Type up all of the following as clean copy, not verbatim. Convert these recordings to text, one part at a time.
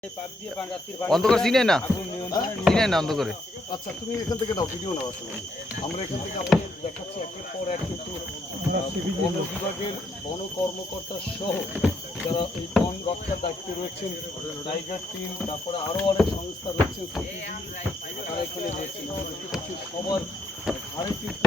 অন্ধকার চিনে না অন্ধকারে। আচ্ছা, তুমি এখান থেকে নাও, ভিডিও নাও। আসলে আমরা এখান থেকে আপনাদের দেখাচ্ছি একের পর এক, কিন্তু বন বিভাগের বন কর্মকর্তা সহ যারা এই বন রক্ষার দায়িত্বে রয়েছেন, টাইগার টিম, তারপরে আরও অনেক সংস্থা রয়েছেন, তারা এখানে রয়েছেন। সবার ঘাড়ে কিন্তু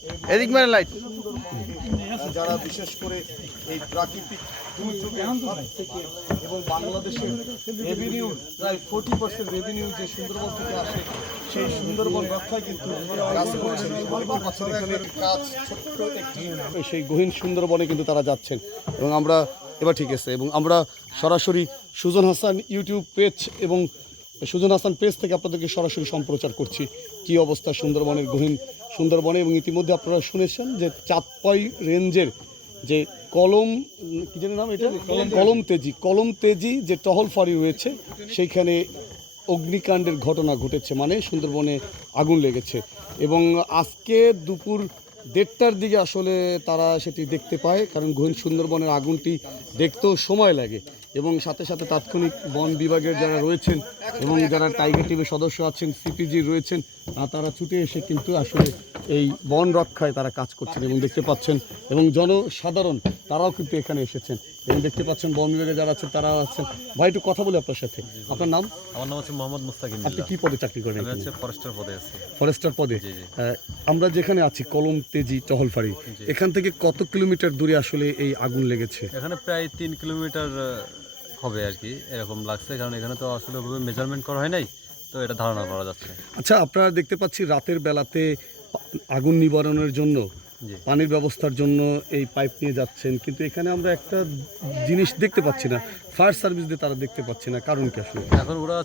যারা বিশেষ করে এই প্রাকৃতিক দুর্যোগের হাত থেকে এবং বাংলাদেশের রেভিনিউ প্রায় 40% রেভিনিউ যে সুন্দরবন থেকে আসে, সেই সুন্দরবন রক্ষায় কিন্তু কাজ করছেন। কাজ ছোট্ট একটি সেই গহীন সুন্দরবনে কিন্তু তারা যাচ্ছেন। এবং আমরা এবার ঠিক আছে, এবং আমরা সরাসরি সুজন হাসান ইউটিউব পেজ এবং সুজন হাসান পেজ থেকে আপনাদেরকে সরাসরি সম্প্রচার করছি কী অবস্থা সুন্দরবনের গহীন সুন্দরবনে। এবং ইতিমধ্যে আপনারা শুনেছেন যে চাঁদপাই রেঞ্জের যে কী যেন নাম এটা, কলম তেজি যে টহল ফাঁড়ি রয়েছে, সেইখানে অগ্নিকাণ্ডের ঘটনা ঘটেছে, মানে সুন্দরবনে আগুন লেগেছে। এবং আজকে দুপুর 1:30টার দিকে আসলে তারা সেটি দেখতে পায়, কারণ গহীন সুন্দরবনের আগুনটি দেখতেও সময় লাগে। এবং সাথে সাথে তাৎক্ষণিক বন বিভাগের যারা রয়েছেন এবং যারা টাইগার টিমের সদস্য আছেন, সিপিজি রয়েছেন, তারা ছুটে এসে কিন্তু আসলে এই বন রক্ষায় তারা কাজ করছেন এবং দেখতে পাচ্ছেন। এবং জনসাধারণ তারাও কিন্তু এখানে এসেছেন এবং দেখতে পাচ্ছেন বন বিভাগে যারা আছেন তারাও আছেন। ভাই, একটু কথা বলি আপনার সাথে। আপনার নাম? আমার নাম হচ্ছে মোহাম্মদ মুস্তাকিম। আপনি কি পদে চাকরি করেন? আমি হচ্ছে ফরেস্টার পদে আছি। ফরেস্টার পদে। আমরা যেখানে আছি কলম তেজি টহল ফাঁড়ি, এখান থেকে কত কিলোমিটার দূরে আসলে এই আগুন লেগেছে? এখানে প্রায় 3 কিলোমিটার হবে আর কি, এরকম লাগছে, কারণ এখানে তো আসলে ওভাবে মেজারমেন্ট করা হয় নাই, তো এটা ধারণা করা যাচ্ছে। আচ্ছা, আপনারা দেখতে পাচ্ছি রাতের বেলাতে আগুন নিবারণের জন্য পানির ব্যবস্থার জন্য এই পাইপ নিয়ে যাচ্ছেন, কিন্তু এখানে আমরা একটা জিনিস দেখতে পাচ্ছি না, ফায়ার সার্ভিস দিয়ে তারা দেখতে পাচ্ছি না, কারণ কি আসলে? এখন ওরা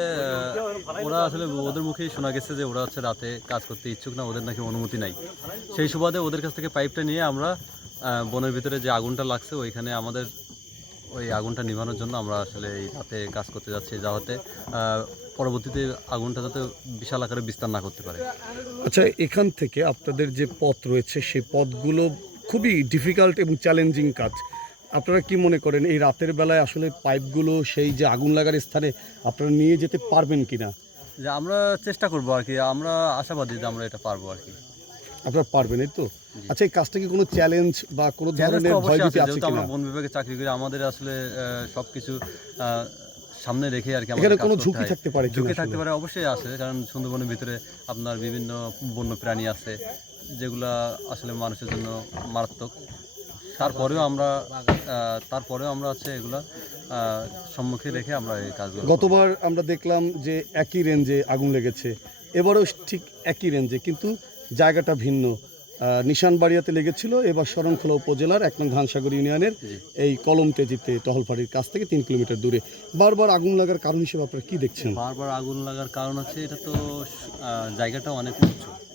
আসলে ওদের মুখেই শোনা গেছে যে ওরা হচ্ছে রাতে কাজ করতে ইচ্ছুক না, ওদের নাকি অনুমতি নাই। সেই সুবাদে ওদের কাছ থেকে পাইপটা নিয়ে আমরা বনের ভিতরে যে আগুনটা লাগছে ওইখানে আমাদের ওই আগুনটা নিভানোর জন্য আমরা আসলে এই রাতে কাজ করতে যাচ্ছি, যাতে পরবর্তীতে আগুনটা যাতে বিশাল আকারে বিস্তার না করতে পারে। আচ্ছা, এখান থেকে আপনাদের যে পথ রয়েছে সেই পথগুলো খুবই ডিফিকাল্ট এবং চ্যালেঞ্জিং কাজ। আপনারা কি মনে করেন এই রাতের বেলায় আসলে পাইপগুলো সেই যে আগুন লাগার স্থানে আপনারা নিয়ে যেতে পারবেন কিনা? যে আমরা চেষ্টা করবো আর কি, আমরা আশাবাদী যে আমরা এটা পারবো আর কি। আপনারা পারবেন, এই তো? আচ্ছা, এই কাজটা কি কোনো চ্যালেঞ্জ বা কোনো ধরনের ভয়ভীতি আছে কিনা? আমরা বন বিভাগে চাকরি করি, আমাদের আসলে সবকিছু সামনে রেখে আর কি। এখানে কোনো ঝুঁকি থাকতে পারে? ঝুঁকি থাকতে পারে, অবশ্যই আছে, কারণ সুন্দরবনের ভিতরে আপনার বিভিন্ন বন্য প্রাণী আছে যেগুলা আসলে মানুষের জন্য মারাত্মক। তারপরেও আমরা হচ্ছে এগুলা সম্মুখে রেখে আমরা এই কাজগুলো। গতবার আমরা দেখলাম যে একই রেঞ্জে আগুন লেগেছে, এবারও ঠিক একই রেঞ্জে, কিন্তু জায়গাটা ভিন্ন। নিশানবাড়িয়াতে লেগেছিল, এবার শরণখোলা উপজেলার 1 নং ধানসাগর ইউনিয়নের এই কলম তেজিতে টহলফাড়ির কাছ থেকে 3 কিলোমিটার দূরে। বারবার আগুন লাগার কারণ হিসেবে আপনারা কি দেখছেন? বারবার আগুন লাগার কারণ হচ্ছে এটা তো জায়গাটা অনেক উঁচু।